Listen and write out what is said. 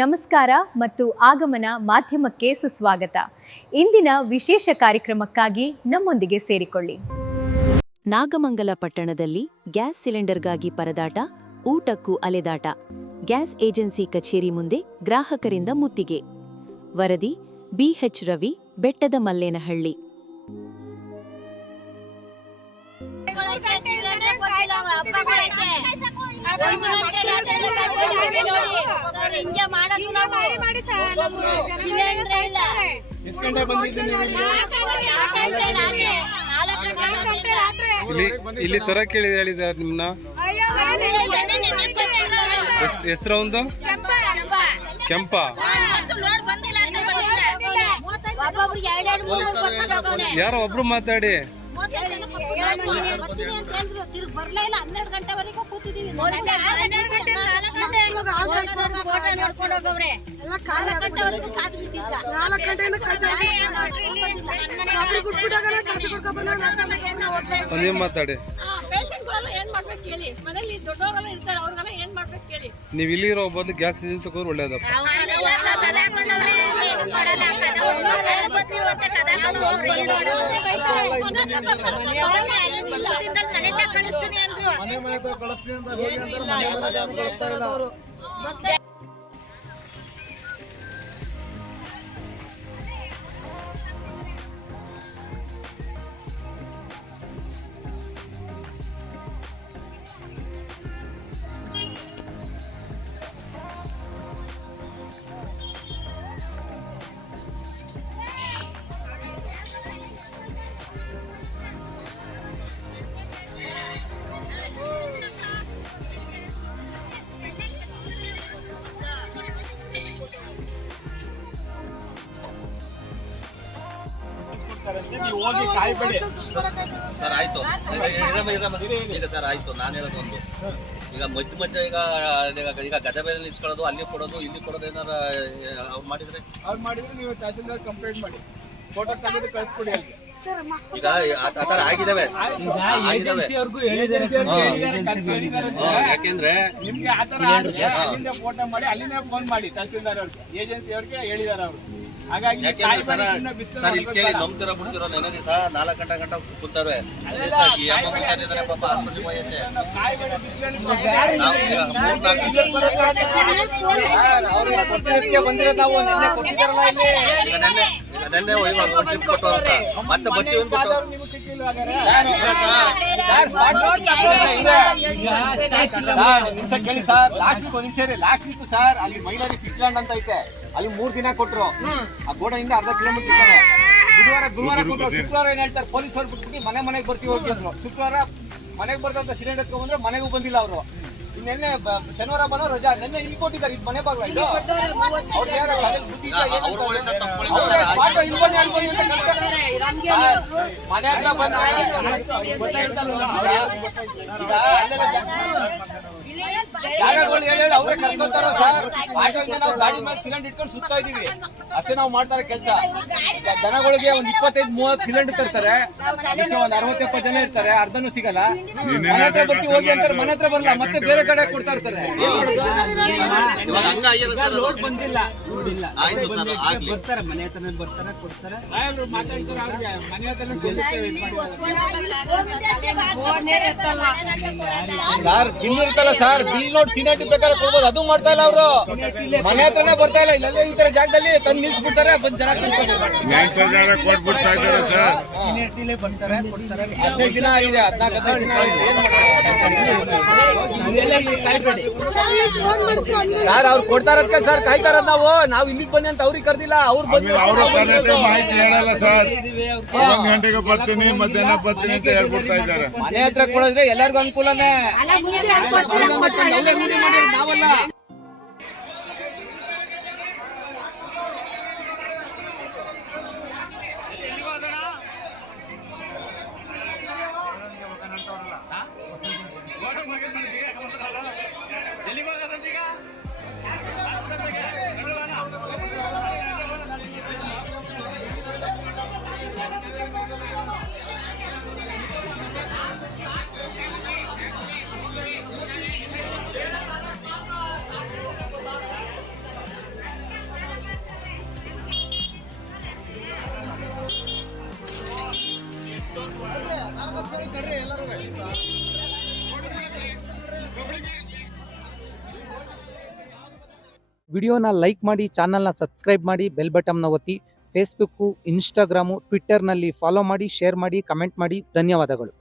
ನಮಸ್ಕಾರ ಮತ್ತು ಆಗಮನ ಮಾಧ್ಯಮಕ್ಕೆ ಸುಸ್ವಾಗತ. ಇಂದಿನ ವಿಶೇಷ ಕಾರ್ಯಕ್ರಮಕ್ಕಾಗಿ ನಮ್ಮೊಂದಿಗೆ ಸೇರಿಕೊಳ್ಳಿ. ನಾಗಮಂಗಲ ಪಟ್ಟಣದಲ್ಲಿ ಗ್ಯಾಸ್ ಸಿಲಿಂಡರ್ಗಾಗಿ ಪರದಾಟ, ಊಟಕ್ಕೂ ಅಲೆದಾಟ. ಗ್ಯಾಸ್ ಏಜೆನ್ಸಿ ಕಚೇರಿ ಮುಂದೆ ಗ್ರಾಹಕರಿಂದ ಮುತ್ತಿಗೆ. ವರದಿ BH ರವಿ, ಬೆಟ್ಟದ ಮಲ್ಲೇನಹಳ್ಳಿ. ಇಲ್ಲಿ ತರ ಕೇಳಿ ಹೇಳಿದಾರೆ ನಿಮ್ನ. ಹೆಸರು ಒಂದು ಕೆಂಪ. ಯಾರೋ ಒಬ್ರು ಮಾತಾಡಿ. ಮಾತಾಡಿ. ನೀವ್ ಇಲ್ಲಿರೋ ಬಂದು ಗ್ಯಾಸ್ ಸಿಲಿಂಡರ್ ತಗೋರು ಒಳ್ಳೇದಪ್ಪ. ಸರ್ ಆಯ್ತು ಈಗ ಸರ್ ಆಯ್ತು. ನಾನು ಹೇಳೋದು ಒಂದು, ಈಗ ಮಧ್ಯ ಈಗ ಗದ ಮೇಲೆ ನಿಲ್ಸ್ಕೊಳ್ಳೋದು, ಅಲ್ಲಿ ಕೊಡೋದು, ಇಲ್ಲಿ ಕೊಡೋದು ಏನಾರ ಅವ್ರು ಮಾಡಿದ್ರೆ ನೀವು ತಹಸೀಲ್ದಾರ್ ಕಂಪ್ಲೇಂಟ್ ಮಾಡಿ, ಫೋಟೋ ತೆಗೆದು ಕಳಿಸ್ಕೊಡಿ. ಈಗ ಆತರ ಆಗಿದಾವೆ. ಯಾಕೆಂದ್ರೆ ನಿಮ್ಗೆ ಆತರ ಫೋಟೋ ಮಾಡಿ ಅಲ್ಲಿಂದ ಫೋನ್ ಮಾಡಿ ತಹಸೀಲ್ದಾರ್ ಅವ್ರಿಗೆ, ಏಜೆನ್ಸಿ ಅವ್ರಿಗೆ ಹೇಳಿದಾರೆ ಅವರು. ಹಾಗಾಗಿ ಸರ್ ಇಲ್ಲಿ ಕೇಳಿ ನಂಬ್ತಿರೋ ಬಿಡ್ತಿರೋ ನೆನೆ ದಿವಸ 4 ಗಂಟೆ ಕೂತಾರೆ. ಪಾಪ ಆಸ್ಪತ್ರೆ ಹೋಯತ್ತೆ. ನೆನ್ನೆ ಮತ್ತೆ ಬತ್ತಿ ಕೇಳಿ ಸರ್. ಲಾಸ್ಟ್ ವೀಕ್ ಸರ್ ಅಲ್ಲಿ ಮೈಲಾರಿ ಫಿಶ್ ಲ್ಯಾಂಡ್ ಅಂತ ಐತೆ, ಅಲ್ಲಿ 3 ದಿನ ಕೊಟ್ರು. ಆ ಗೋಡೆಯಿಂದ ಅರ್ಧ ಕಿಲೋಮೀಟರ್ ಗುರುವಾರ ಕೊಟ್ಟರು. ಶುಕ್ರವಾರ ಏನ್ ಹೇಳ್ತಾರೆ, ಪೊಲೀಸರು ಬಿಟ್ಬಿಟ್ಟು ಮನೆಗೆ ಬರ್ತೀವಿ ಹೋಗಿ ಅಂದ್ರು. ಶುಕ್ರವಾರ ಮನೆಗೆ ಬರ್ದಂತ ಸಿಲಿಂಡರ್ ಎತ್ಕೊಂಡ್ಬಂದ್ರೆ ಮನೆಗೂ ಬಂದಿಲ್ಲ ಅವರು. ನಿನ್ನೆ ಶನಿವಾರ ಬಂದ ರಜಾ, ನಿನ್ನೆ ಇಲ್ಲಿ ಕೊಟ್ಟಿದ್ದಾರೆ. ಇದು ಮನೆ ಬಾಗ್ಲ ಇದು. ಮನೆ ಹತ್ರ ಬಂದ ಜಾಗಗಳು ಹೇಳಿ ಅವ್ರೇ ಕರ್ಕೊಂತಾರ ಸರ್. ಆಟೋದಿಂದ ನಾವು ಗಾಡಿ ಮೇಲೆ ಸಿಲಿಂಡರ್ ಇಟ್ಕೊಂಡು ಸುತ್ತಾ ಇದೀವಿ, ಅಷ್ಟೇ ನಾವು ಮಾಡ್ತಾರೆ ಕೆಲಸ. ಜನಗಳಿಗೆ ಒಂದ್ 25-30 ಸಿಲಿಂಡರ್ ತರ್ತಾರೆ, ಒಂದ್ 60-70 ಜನ ಇರ್ತಾರೆ, ಅರ್ಧನೂ ಸಿಗಲ್ಲ. ಮನೆ ಹತ್ರ ಬರ್ತೀವಿ ಹೋಗಿ ಅಂತಾರೆ, ಮನೆ ಹತ್ರ ಬರಲ್ಲ, ಮತ್ತೆ ಬೇರೆ ಕಡೆ ಕೊಡ್ತಾ ಇರ್ತಾರೆ. ಲೋಡ್ ಬಂದಿಲ್ಲ, ಬರ್ತಾರೆ ಮನೆ ಹತ್ರ ಬರ್ತಾರೆ, ಕೊಡ್ತಾರೆ, ಮಾತಾಡ್ತಾರೆ. ಅವ್ರಿಗೆ ಮನೆ ಹತ್ರ ಸರ್ ಬಿಲ್ ಇರ್ತಲ್ಲ ಸರ್, ಬಿಲ್ ನೋಡಿ ಸಿನಾಟಿ ಬೇಕಾದ್ರೆ ಕೊಡ್ಬೋದು, ಅದು ಮಾಡ್ತಾ ಇಲ್ಲ ಅವರು. ಮನೆ ಹತ್ರನೇ ಬರ್ತಾ ಇಲ್ಲ. ಇಲ್ಲೆಲ್ಲ ಈ ತರ ಜಾಗದಲ್ಲಿ ತಂದು ನಿಲ್ಸ್ಬಿಡ್ತಾರೆ, ಬಂದ್ ಜನ ಕೊಟ್ಬಿಡ್ತಾ ಇದ್ದಾರೆ ಸರ್. 15 ದಿನ ಆಗಿದೆ, 14 ದಿನ ಆಗಿದೆ. ಸರ್ ಅವ್ರು ಕೊಡ್ತಾರಕ್ಕ ಸರ್, ಕಾಯ್ತಾರ. ನಾವು ಇಲ್ಲಿಗೆ ಬನ್ನಿ ಅಂತ ಅವ್ರಿಗೆ ಕರ್ದಿಲ್ಲ, ಅವ್ರು ಬಂದು ಮಾಹಿತಿ ಹೇಳಲ್ಲ ಸರ್. 1 ಗಂಟೆಗೆ ಬರ್ತೀನಿ, ಮಧ್ಯಾಹ್ನ ಬರ್ತೀನಿ ಅಂತ ಹೇಳ್ಬಿಡ್ತಾ ಇದ್ದಾರೆ. ಮನೆ ಹತ್ರ ಕೊಡಿದ್ರೆ ಎಲ್ಲರಿಗೂ ಅನುಕೂಲನೇ. ನಾವಲ್ಲ ಎಲ್ಲಿ ವಿಡಿಯೋನ ಲೈಕ್ ಮಾಡಿ, ಚಾನಲ್ನ ಸಬ್ಸ್ಕ್ರೈಬ್ ಮಾಡಿ, ಬೆಲ್ ಬಟನ್ನ ಒತ್ತಿ. ಫೇಸ್ಬುಕ್ಕು, ಇನ್ಸ್ಟಾಗ್ರಾಮು, ಟ್ವಿಟ್ಟರ್ನಲ್ಲಿ ಫಾಲೋ ಮಾಡಿ, ಶೇರ್ ಮಾಡಿ, ಕಮೆಂಟ್ ಮಾಡಿ. ಧನ್ಯವಾದಗಳು.